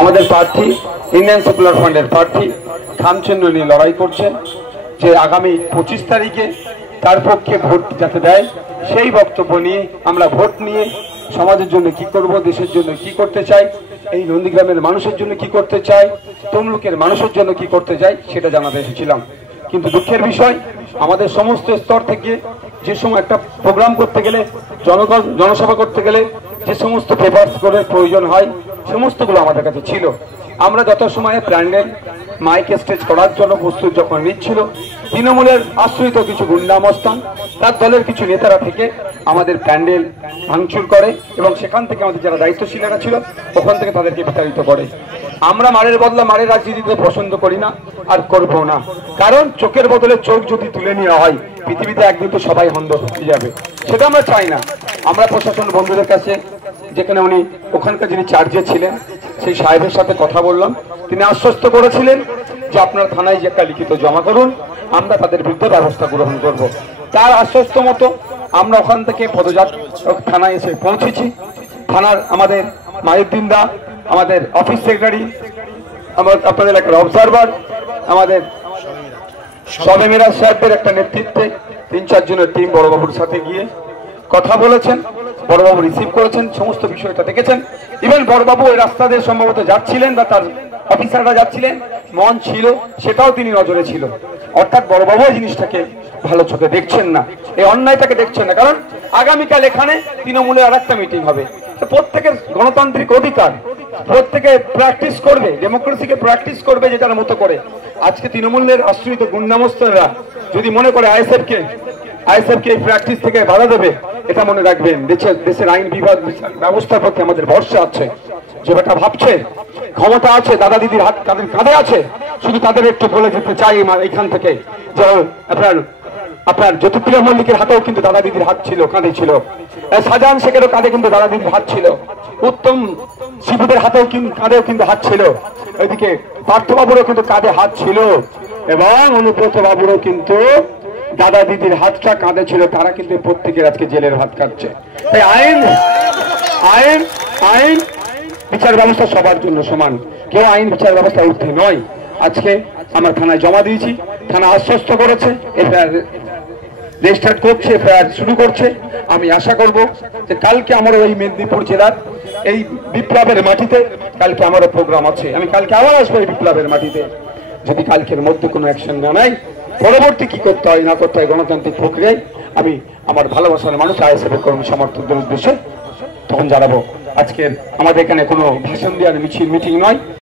আমাদের প্রার্থী Indian secular ফ্রন্টের প্রার্থী খামচন্দ্র নিয়ে লড়াই করছেন যে আগামী 25 তারিখে তার পক্ষে ভোট যাতে দেয় সেই বক্তব্য নিয়ে আমরা ভোট নিয়ে সমাজের জন্য কি করব, দেশের জন্য কি করতে চাই, এই নন্দীগ্রামের মানুষের জন্য কি করতে চাই, তমলুকের মানুষের জন্য কি করতে চাই সেটা জানাতে এসেছিলাম। কিন্তু দুঃখের বিষয়, আমাদের সমস্ত স্তর থেকে যে সময় একটা প্রোগ্রাম করতে গেলে, জনসভা করতে গেলে যে সমস্ত পেপারস করে প্রয়োজন হয় সমস্তগুলো আমাদের কাছে ছিল। আমরা যত সময়ে প্যান্ডেল মাইক স্টেজ করার জন্য প্রস্তুত যখন নিচ্ছিল, তৃণমূলের আশ্রিত কিছু গুন্ডামস্তান তার দলের কিছু নেতারা থেকে আমাদের প্যান্ডেল ভাঙচুর করে এবং সেখান থেকে আমাদের যারা দায়িত্বশীলেরা ছিল ওখান থেকে তাদেরকে বিতাড়িত করে। আমরা মারের বদলা মারের রাজনীতিতে পছন্দ করি না আর করব না, কারণ চোখের বদলে চোখ যদি তুলে নেওয়া হয় পৃথিবীতে একদিন তো সবাই হন্দ হয়ে যাবে, সেটা আমরা চাই না। আমরা প্রশাসন বন্ধুদের কাছে, যেখানে উনি ওখানকার যিনি চার্জে ছিলেন সেই সাহেবের সাথে কথা বললাম, তিনি আশ্বস্ত করেছিলেন যে আপনার থানায় যে একটা লিখিত জমা করুন, আমরা তাদের বিরুদ্ধে ব্যবস্থা গ্রহণ করব। তার আশ্বস্ত মতো আমরা ওখান থেকে পদযাত্রা থানায় এসে পৌঁছেছি। থানার আমাদের মাহিউদ্দিন দা, আমাদের অফিস সেক্রেটারি, আপনাদের এলাকার অবজারভার, আমাদের সবে মিরাজ সাহেবদের একটা নেতৃত্বে 3-4 জনের টিম বড়বাবুর সাথে গিয়ে কথা বলেছেন, বড়বাবু রিসিভ করেছেন, সমস্ত বিষয়টা দেখেছেন। ইভেন বড়বাবু ওই রাস্তা দিয়ে সম্ভবত যাচ্ছিলেন বা তার অফিসাররা যাচ্ছিলেন, মন ছিল সেটাও তিনি নজরে ছিল। অর্থাৎ বড়বাবু এই জিনিসটাকে ভালো চোখে দেখছেন না, এই অন্যায়টাকে দেখছেন না। কারণ আগামীকাল এখানে তৃণমূলের আরেকটা মিটিং হবে, প্রত্যেকের গণতান্ত্রিক অধিকার, প্রত্যেকে প্র্যাকটিস করবে, ডেমোক্রেসিকে প্র্যাকটিস করবে যেটার মতো করে। আজকে তৃণমূলের আশ্রিত গুন্ডামস্তরা যদি মনে করে আইএসএফকে এই প্র্যাকটিস থেকে বাধা দেবে, এটা মনে রাখবেন, দেশের আইন বিভাগ ব্যবস্থার প্রতি আমাদের ভরসা আছে। যেটা ভাবছে ক্ষমতা আছে, দাদা দিদির হাত তাদের কাঁধে আছে, শুধু তাদের একটু বলে যেতে চাই এখান থেকে যে আপনার জ্যোতিপ্রিয় মল্লিকের হাতেও কিন্তু দাদা দিদির হাত ছিল, কাঁধে ছিল। শাহজাহান শেখেরও কাঁধে কিন্তু দাদা দিদির হাত ছিল, উত্তম শিবুদের কাঁধেও কিন্তু হাত ছিল, ওইদিকে পার্থবাবুরও কিন্তু কাঁধে হাত ছিল, এবং অনুব্রত বাবুরও কিন্তু দাদা দিদির হাতটা কাঁধে ছিল। তারা কিন্তু প্রত্যেকের আজকে জেলের ভাত খাচ্ছে। তাই আইন আইন আইন বিচার ব্যবস্থা সবার জন্য সমান, কেউ আইন বিচার ব্যবস্থা ঊর্ধ্বে নয়। আজকে আমার থানায় জমা দিয়েছি, থানা আশ্বস্ত করেছে, এফআইআর রেজিস্টার করছে, এফআইআর শুরু করছে। আমি আশা করব যে কালকে আমার ওই মেদিনীপুর জেলার এই বিপ্লবের মাটিতে কালকে আমারও প্রোগ্রাম আছে, আমি কালকে আবার আসবো এই বিপ্লবের মাটিতে। যদি কালকের মধ্যে কোনো অ্যাকশন না নেয়, পরবর্তী কি করতে হয় না করতে হয় গণতান্ত্রিক প্রক্রিয়ায় আমি আমার ভালোবাসার মানুষ আইএসএফের কর্মী সমর্থকদের উদ্দেশ্যে তখন জানাবো। আজকের আমাদের এখানে কোনো ভাষণ দেওয়ার মিটিং নয়।